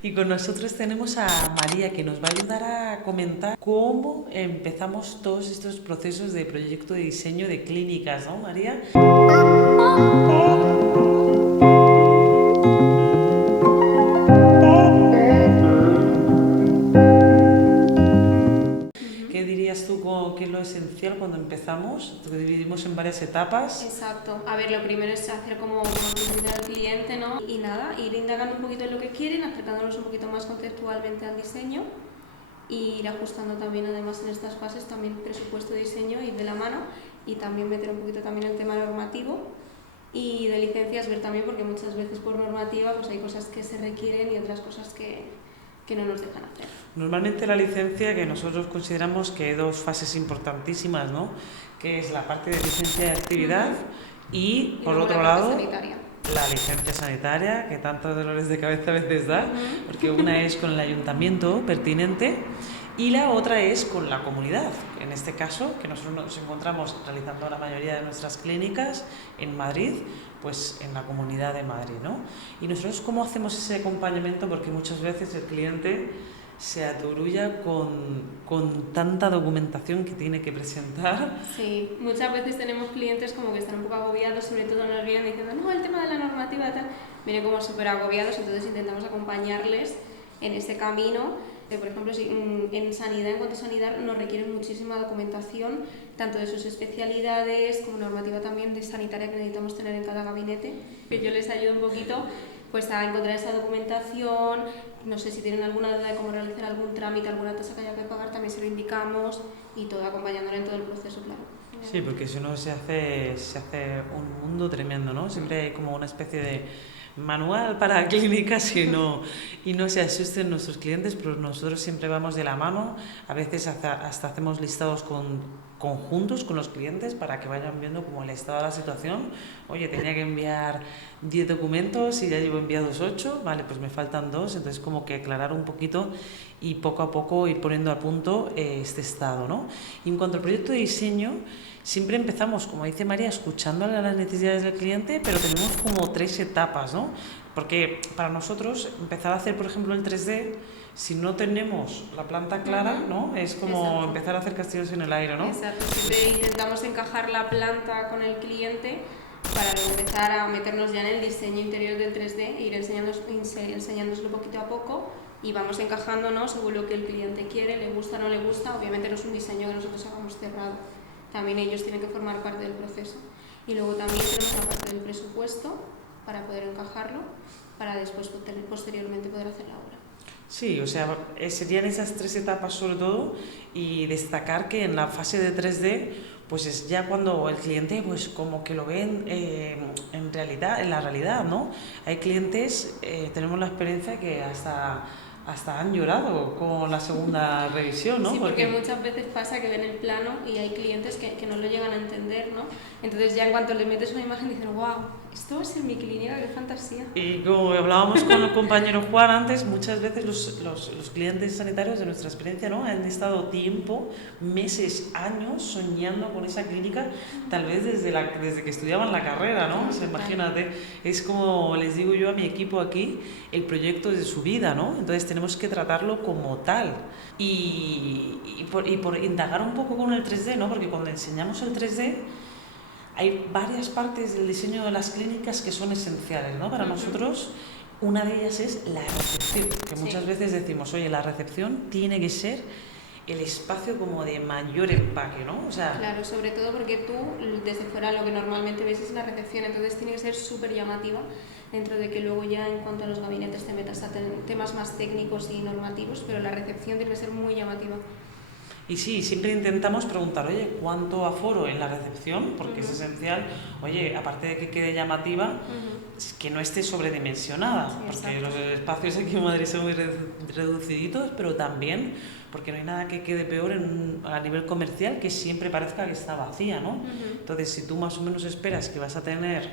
Y con nosotros tenemos a María, que nos va a ayudar a comentar cómo empezamos todos estos procesos de proyecto de diseño de clínicas, ¿no, María? ¿Qué dirías tú que es lo esencial cuando empezamos? Lo dividimos en varias etapas. Exacto. A ver, lo primero es hacer como conocimiento al cliente, ¿no? Y nada, ir indagando un poquito en lo que quieren, acercándonos un poquito más conceptualmente al diseño y ir ajustando también, además, en estas fases también presupuesto, diseño, ir de la mano y también meter un poquito también el tema normativo y de licencias ver también, porque muchas veces por normativa pues hay cosas que se requieren y otras cosas que no nos dejan hacer. Normalmente la licencia, que nosotros consideramos que hay dos fases importantísimas, ¿no? Que es la parte de licencia de actividad y por otro lado, sanitaria. La licencia sanitaria, que tantos dolores de cabeza a veces da, porque una es con el ayuntamiento pertinente y la otra es con la comunidad. En este caso, que nosotros nos encontramos realizando la mayoría de nuestras clínicas en Madrid, pues en la Comunidad de Madrid, ¿no? Y nosotros, ¿cómo hacemos ese acompañamiento? Porque muchas veces el cliente se aturulla con tanta documentación que tiene que presentar. Sí, muchas veces tenemos clientes como que están un poco agobiados, sobre todo nos vienen diciendo, no, el tema de la normativa tal, vienen como súper agobiados, entonces intentamos acompañarles en ese camino. Por ejemplo, si en sanidad, en cuanto a sanidad, nos requieren muchísima documentación, tanto de sus especialidades como normativa también de sanitaria que necesitamos tener en cada gabinete, que yo les ayudo un poquito pues a encontrar esa documentación. No sé si tienen alguna duda de cómo realizar algún trámite, alguna tasa que haya que pagar, también se lo indicamos y todo acompañándole en todo el proceso, claro. Sí, porque si no se hace un mundo tremendo, ¿no? Siempre hay como una especie de manual para clínicas y no se asusten nuestros clientes, pero nosotros siempre vamos de la mano. A veces hasta hacemos listados conjuntos con los clientes para que vayan viendo como el estado de la situación. Oye, tenía que enviar 10 documentos y ya llevo enviados 8, vale, pues me faltan 2, entonces como que aclarar un poquito y poco a poco ir poniendo a punto este estado, ¿no? Y en cuanto al proyecto de diseño, siempre empezamos, como dice María, escuchando las necesidades del cliente, pero tenemos como 3 etapas, ¿no? Porque para nosotros empezar a hacer, por ejemplo, el 3D, si no tenemos la planta clara, ¿no? Es como empezar a hacer castillos en el aire, ¿no? Exacto, siempre intentamos encajar la planta con el cliente para empezar a meternos ya en el diseño interior del 3D e ir enseñándoslo poquito a poco y vamos encajándonos según lo que el cliente quiere, le gusta o no le gusta. Obviamente no es un diseño que nosotros hagamos cerrado, también ellos tienen que formar parte del proceso. Y luego también tenemos la parte del presupuesto para poder encajarlo, para después posteriormente poder hacer la obra. Sí, o sea, serían esas 3 etapas sobre todo, y destacar que en la fase de 3D pues es ya cuando el cliente pues como que lo ven en la realidad, ¿no? Hay clientes, tenemos la experiencia que hasta han llorado con la segunda revisión, ¿no? Sí, porque muchas veces pasa que ven el plano y hay clientes que no lo llegan a entender, ¿no? Entonces ya en cuanto les metes una imagen dicen, wow, esto va a ser mi clínica, qué fantasía. Y como hablábamos con el compañero Juan antes, muchas veces los clientes sanitarios de nuestra experiencia, ¿no? Han estado tiempo, meses, años soñando con esa clínica, tal vez desde que estudiaban la carrera, ¿no? O sea, imagínate, es como les digo yo a mi equipo aquí, el proyecto de su vida, ¿no? Entonces tenemos que tratarlo como tal y por indagar un poco con el 3D, ¿no? Porque cuando enseñamos el 3D hay varias partes del diseño de las clínicas que son esenciales, ¿no? Para nosotros, una de ellas es la recepción, que muchas veces decimos, oye, la recepción tiene que ser el espacio como de mayor empaque, ¿no? O sea, claro, sobre todo porque tú desde fuera lo que normalmente ves es la recepción, entonces tiene que ser súper llamativa, dentro de que luego ya en cuanto a los gabinetes te metas a temas más técnicos y normativos, pero la recepción tiene que ser muy llamativa. Y sí, siempre intentamos preguntar, oye, ¿cuánto aforo en la recepción? Porque es esencial, oye, aparte de que quede llamativa, que no esté sobredimensionada, Sí, porque exacto. los espacios aquí en Madrid son muy reduciditos, pero también porque no hay nada que quede peor a nivel comercial que siempre parezca que está vacía, ¿no? Entonces, si tú más o menos esperas que vas a tener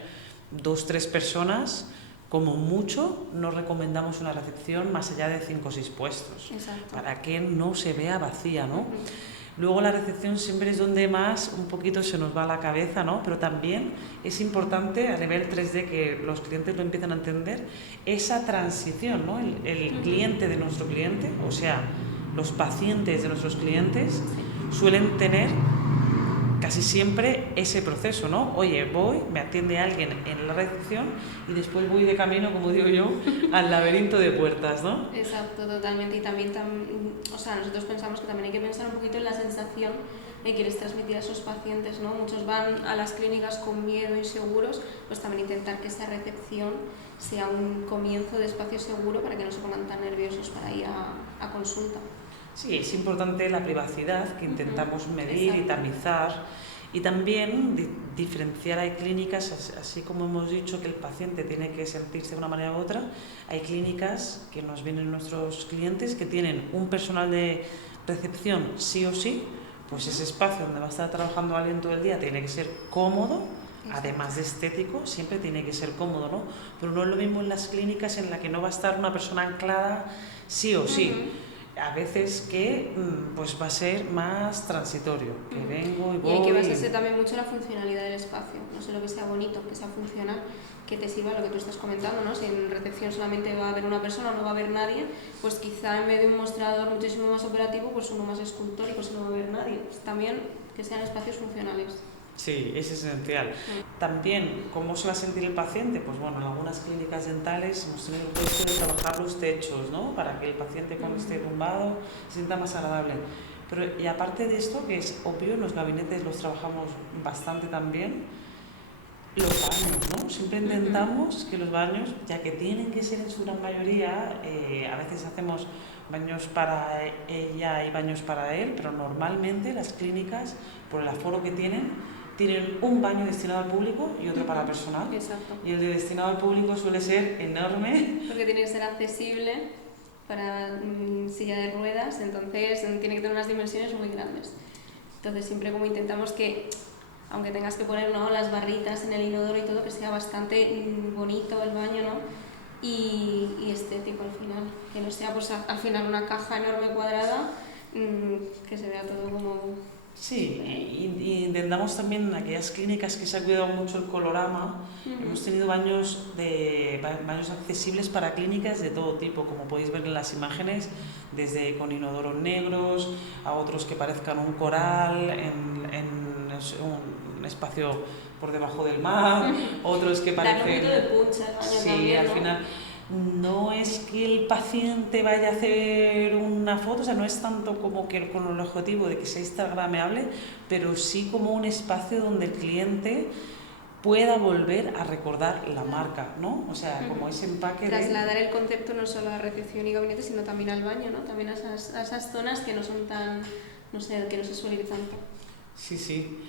2 3 personas, como mucho, no recomendamos una recepción más allá de 5 o 6 puestos. Exacto. Para que no se vea vacía, ¿no? Luego la recepción siempre es donde más un poquito se nos va la cabeza, ¿no? Pero también es importante a nivel 3D que los clientes lo empiezan a entender, esa transición, ¿no? El cliente de nuestro cliente, o sea, los pacientes de nuestros clientes suelen tener casi siempre ese proceso, ¿no? Oye, voy, me atiende alguien en la recepción y después voy de camino, como digo yo, al laberinto de puertas, ¿no? Exacto, totalmente. Y también, o sea, nosotros pensamos que también hay que pensar un poquito en la sensación que quieres transmitir a esos pacientes, ¿no? Muchos van a las clínicas con miedo, inseguros, pues también intentar que esa recepción sea un comienzo de espacio seguro para que no se pongan tan nerviosos para ir a consulta. Sí, es importante la privacidad que intentamos medir y tamizar y también diferenciar. Hay clínicas, así como hemos dicho que el paciente tiene que sentirse de una manera u otra, hay clínicas que nos vienen nuestros clientes que tienen un personal de recepción sí o sí, pues ese espacio donde va a estar trabajando alguien todo el día tiene que ser cómodo, además de estético, siempre tiene que ser cómodo, ¿no? Pero no es lo mismo en las clínicas en la que no va a estar una persona anclada sí o sí. A veces que pues va a ser más transitorio, que vengo y voy. Y hay que basarse también mucho en la funcionalidad del espacio, no sé, lo que sea bonito, que sea funcional, que te sirva lo que tú estás comentando, ¿no? Si en recepción solamente va a haber una persona o no va a haber nadie, pues quizá en vez de un mostrador muchísimo más operativo, pues uno más escultórico, si no va a haber nadie. Pues también que sean espacios funcionales. Sí, es esencial. También, ¿cómo se va a sentir el paciente? Pues bueno, en algunas clínicas dentales hemos tenido el proyecto de trabajar los techos, ¿no? Para que el paciente cuando esté tumbado se sienta más agradable. Pero, y aparte de esto, que es obvio, en los gabinetes los trabajamos bastante también, los baños, ¿no? Siempre intentamos que los baños, ya que tienen que ser en su gran mayoría, a veces hacemos baños para ella y baños para él, pero normalmente las clínicas, por el aforo que tienen un baño destinado al público y otro para personal. Exacto. Y el de destinado al público suele ser enorme. Porque tiene que ser accesible para silla de ruedas, entonces tiene que tener unas dimensiones muy grandes. Entonces siempre como intentamos que, aunque tengas que poner, ¿no?, las barritas en el inodoro y todo, que sea bastante bonito el baño, ¿no?, y estético al final, que no sea pues al final una caja enorme cuadrada, que se vea todo como... Sí, y intentamos también en aquellas clínicas que se ha cuidado mucho el colorama, hemos tenido baños accesibles para clínicas de todo tipo, como podéis ver en las imágenes, desde con inodoros negros a otros que parezcan un coral en un espacio por debajo del mar, otros que parecen... Dar un poquito de punch al baño también, al final no es que el paciente vaya a hacer una foto, o sea, no es tanto como que con el objetivo de que sea instagramable, pero sí como un espacio donde el cliente pueda volver a recordar la marca, ¿no? O sea, como ese empaque trasladar el concepto no solo a recepción y gabinete, sino también al baño, ¿no? También a esas zonas que no son tan, no sé, que no se suele ir tanto. Sí, sí.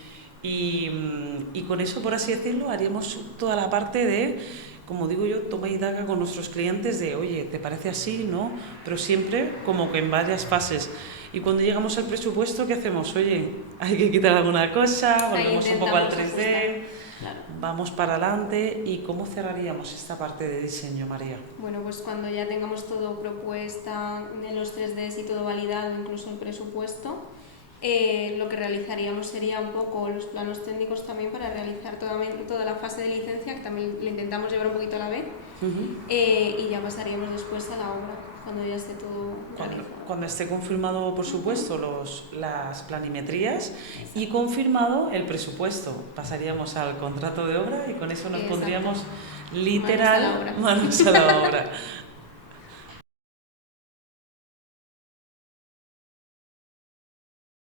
Y con eso, por así decirlo, haríamos toda la parte de, como digo yo, toma y daca con nuestros clientes de, oye, ¿te parece así? ¿No? Pero siempre como que en varias fases. Y cuando llegamos al presupuesto, ¿qué hacemos? Oye, hay que quitar alguna cosa, volvemos un poco al 3D, claro, vamos para adelante. ¿Y cómo cerraríamos esta parte de diseño, María? Bueno, pues cuando ya tengamos todo propuesta de los 3Ds y todo validado, incluso el presupuesto, lo que realizaríamos sería un poco los planos técnicos también para realizar toda la fase de licencia, que también le intentamos llevar un poquito a la vez, y ya pasaríamos después a la obra, cuando ya esté todo realizado. Cuando esté confirmado, por supuesto, las planimetrías y confirmado el presupuesto, pasaríamos al contrato de obra y con eso nos pondríamos literal manos a la obra.